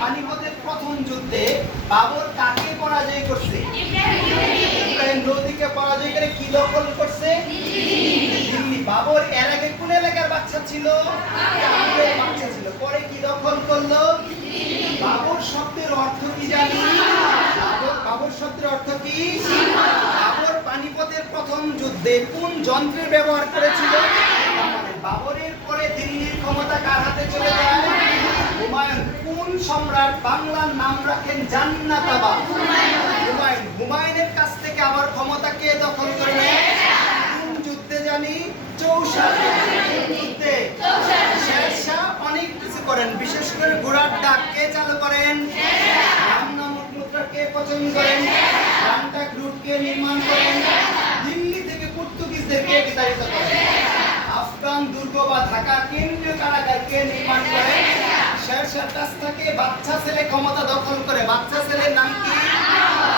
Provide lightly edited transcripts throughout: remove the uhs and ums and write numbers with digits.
পানিপথের প্রথম যুদ্ধে বাবর কাকে পরাজয় করছে? ইব্রাহিম লোদিকে পরাজয় করে কি দখল করছে? দিল্লি। বাবর এর আগে কোন এলাকার বাচ্চা ছিল? বাচ্চা ছিল। পরে কি দখল করলো? বাবর শব্দের অর্থ কি জানি? বাবর শব্দের অর্থ কি? বাবর পানিপথের প্রথম যুদ্ধে কোন যন্ত্রের ব্যবহার করেছিল? বাবরের পরে দিল্লির ক্ষমতা কার হাতে চলে যায়? হুমায়ুন। কোন সম্রাট বাংলার নাম রাখেন জান্নাতাবা? হুমায়ুন। হুমায়ুনের কাছ থেকে আবার ক্ষমতা কে দখল করে নেয়? কোন যুদ্ধে জানি? চৌসার যুদ্ধে। শেরশাহ অনেক কিছু করেন, বিশেষ করে ঘোড়ার ডাক কে চালু করেন? রাম নামক মুদ্রা কে পছন্দ করেন? রামটাক রুট কে নির্মাণ করেন? দিল্লি থেকে পর্তুগিজদের কে বিতাড়িত করেন? আফগান দুর্গ বা ঢাকা কেন্দ্রীয় কারাগার কে নির্মাণ করেন? শেরশাহর কাছ থেকে বাচ্চা ছেলে ক্ষমতা দখল করে। বাচ্চা ছেলের নাম কি?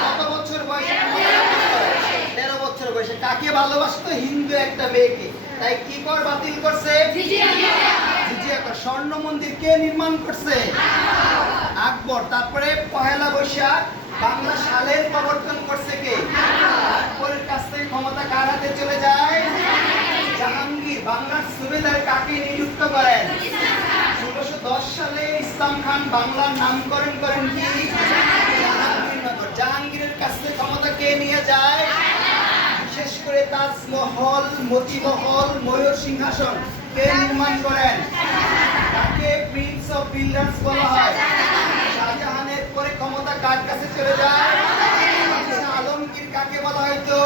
কত বছর বয়সে ক্ষমতা দখল করে? 13 বছর বয়সে। কাকে ভালোবাসতো? হিন্দু একটা মেয়েকে। তাই কি কর বাতিল করছে? জিজিয়া কর। স্বর্ণ মন্দির কে নির্মাণ করছে? আকবর। তারপরে পহেলা বৈশাখ বাংলা সালের প্রবর্তন করছে কে? আকবরের কাছ থেকে ক্ষমতা কার হাতে চলে যায়? জাহাঙ্গীর। বাংলার সুবেদার কাকে নিযুক্ত করেন? 1610 সালে ইসলাম খান বাংলার নামকরণ করেন কি? জাহাঙ্গীরনগর। জাহাঙ্গীরের কাছ থেকে ক্ষমতা কে নিয়ে যায়? বিশেষ করে তাজমহল, মতিমহল, ময়ূর সিংহাসন কে নির্মাণ করেন? তাকে প্রিন্স অফ বিল্ডার্স বলা হয়। শাহজাহানের পরে ক্ষমতা কার কাছে চলে যায়? আলমগীর কাকে বলা হয়তো?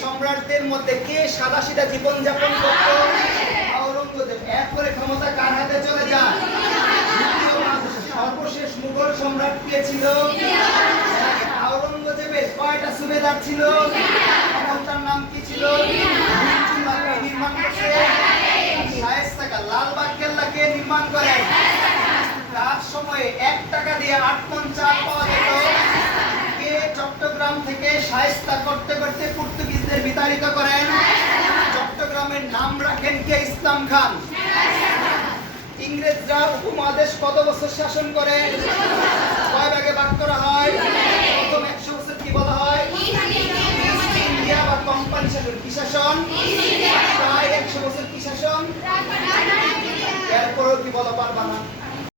সম্রাটদের মধ্যে কে সাদাসিধা জীবন যাপন করত? আওরঙ্গজেব। এরপরে ক্ষমতা কার হাতে চলে যায়? সর্বশেষ মুঘল সম্রাট কে ছিল? আওরঙ্গজেবের কয়টা সুবেদার ছিল? তার নাম কি ছিল? নির্মাণ করছে শায়েস্তা খান। লালবাগ কেল্লা কে নির্মাণ করেন? তার সময়ে 1 টাকা দিয়ে 8 মণ চাল পাওয়া যেত। কে চট্টগ্রাম থেকে শায়েস্তা করতে করতে পর্তুগিজদের বিতাড়িত করেন? চট্টগ্রামের নাম রাখেন কে? ইসলাম খান। ইংরেজরা উপমহাদেশ কত বছর শাসন করে? কয় ভাগে ভাগ করা হয়? প্রথম 100 বছর কি বলা হয়? ইস্ট ইন্ডিয়া বা কোম্পানি শাসন। কি শাসন?